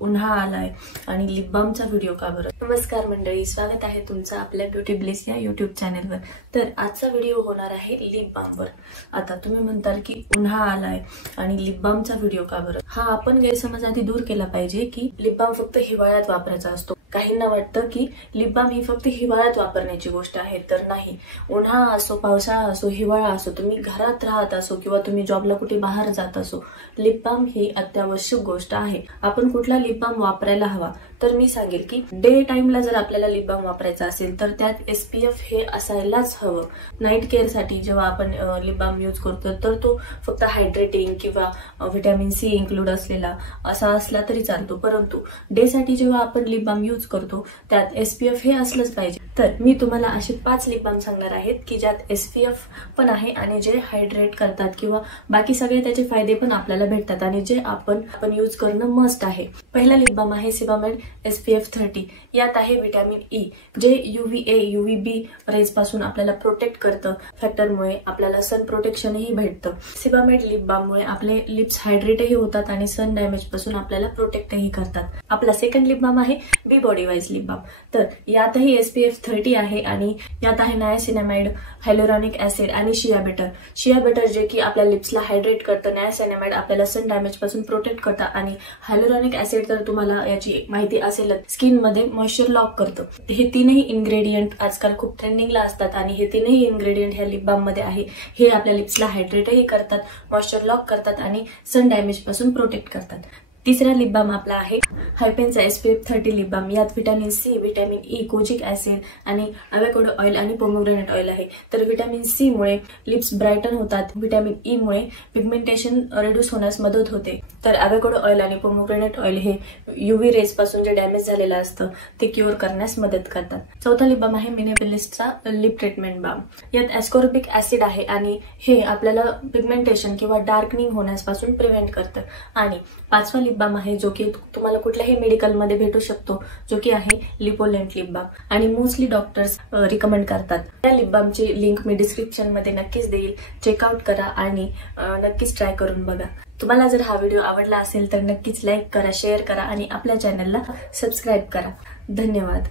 उन्हाळा आलाय आणि लिप बामचा व्हिडिओ का बरं। नमस्कार मंडळी, स्वागत आहे तुमचं आपल्या ब्युटी ब्लिस या युट्यूब चॅनलवर। तर आजचा व्हिडिओ होणार आहे लिप बामवर। आता तुम्ही म्हणताल की उन्हाळा आलाय आणि लिप बामचा व्हिडिओ का बरं। हा आपण गैरसमज आधी दूर केला पाहिजे की लिप बाम फक्त हिवाळ्यात वापरायचा असतो। काहींना वाटतं की लिप बाम ही फक्त हिवाळ्यात वापरण्याची गोष्ट आहे, तर नाही। उन्हाळा असो, पावसाळा असो, हिवाळा असो, तुम्ही घरात राहत असो किंवा तुम्ही जॉबला कुठे बाहेर जात असो, लिप बाम ही अत्यावश्यक गोष्ट आहे। आपण कुठला लिप बाम वापरायला हवा तर मी सांगेल की डे टाइमला जर आपल्याला लिप बाम वापरायचा असेल तर त्यात SPF हे असायलाच हवं। नाईट केअर साठी जेव्हा आपण लिप बाम यूज करतो तर तो फक्त हायड्रेटिंग किंवा व्हिटॅमिन C इन्क्लूड असलेला असा असला तरी चालतो, परंतु डे साठी जेव्हा आपण लिप बाम यूज करतो त्यात SPF हे असलंच पाहिजे। तर मी तुम्हाला असे 5 लिप बाम सांगणार आहेत की ज्यात SPF पण आहे आणि जे हायड्रेट करतात किंवा बाकी सगळे त्याचे फायदे पण आपल्याला भेटतात आणि जे आपण यूज करणं मस्ट आहे। पहिला लिप बाम आहे सिबामेड SPF 30। यात आहे व्हिटॅमिन E जे UVA UVB रेज पासून आपल्याला प्रोटेक्ट करतं। फॅक्टरमुळे आपल्याला सन प्रोटेक्शनही भेटतं। सिबामेड लिप बाम मुळे आपले लिप्स हायड्रेटही होतात आणि सन डॅमेज पासून आपल्याला प्रोटेक्टही करतात। आपला सेकंड लिप बाम आहे बी बॉडी वाईज लिप बाम। तर यातही SPF 30 आहे आणि यात आहे नायासिनामाइड, हायलोरॉनिक ऍसिड आणि शिया बटर जे की आपल्या लिप्सला हायड्रेट करतं। नायासिनामाइड आपल्याला सन डॅमेज पासून प्रोटेक्ट करतं आणि हायलोरॉनिक ऍसिड तर तुम्हाला याची माहिती असेल, स्किन मध्ये मॉइश्चर लॉक करतं। हे तीनही इन्ग्रेडियंट आजकाल खूप ट्रेंडिंगला असतात आणि हे तीनही इन्ग्रेडियंट ह्या लिप बाम मध्ये आहे। हे आपल्या लिप्सला हायड्रेटही करतात, मॉइश्चर लॉक करतात आणि सन डॅमेज पासून प्रोटेक्ट करतात। तिसरा लिप बाम आपला आहे हायपेनचा SPF 30 लिप बाम। यात vitamin C, vitamin E, kojic acid आणि अवॅकोडो ऑइल आणि पोमोग्रेनेट ऑइल आहे। तर व्हिटॅमिन C मुळे लिप्स ब्राईटन होतात, व्हिटॅमिन E मुळे पिगमेंटेशन रिड्यूस होण्यास मदत होते, तर अवॅकोडो ऑइल आणि पोमोग्रेनेट ऑइल हे UV रेज पासून जे डॅमेज झालेलं असतं ते क्युअर करण्यास मदत करतात। चौथा लिप बाम आहे मिनेबिलिस्टचा लिप ट्रीटमेंट बाम। यात ॲस्कॉर्बिक ऍसिड आहे आणि हे आपल्याला पिगमेंटेशन किंवा डार्कनिंग होण्यापासून प्रिव्हेंट करतं। आणि पाचवा लिप बाम आहे जो की तुम्हाला कुठल्याही मेडिकल मध्ये भेटू शकतो, जो की आहे लिपोलेंट लिप बाम आणि मोस्टली डॉक्टर्स रिकमेंड करतात। त्या लिप बामची लिंक मी डिस्क्रिप्शन मध्ये नक्कीच देईल, चेकआउट करा आणि नक्कीच ट्राय करून बघा। तुम्हाला जर हा व्हिडिओ आवडला असेल तर नक्कीच लाईक करा, शेअर करा आणि आपल्या चॅनलला सबस्क्राईब करा। धन्यवाद।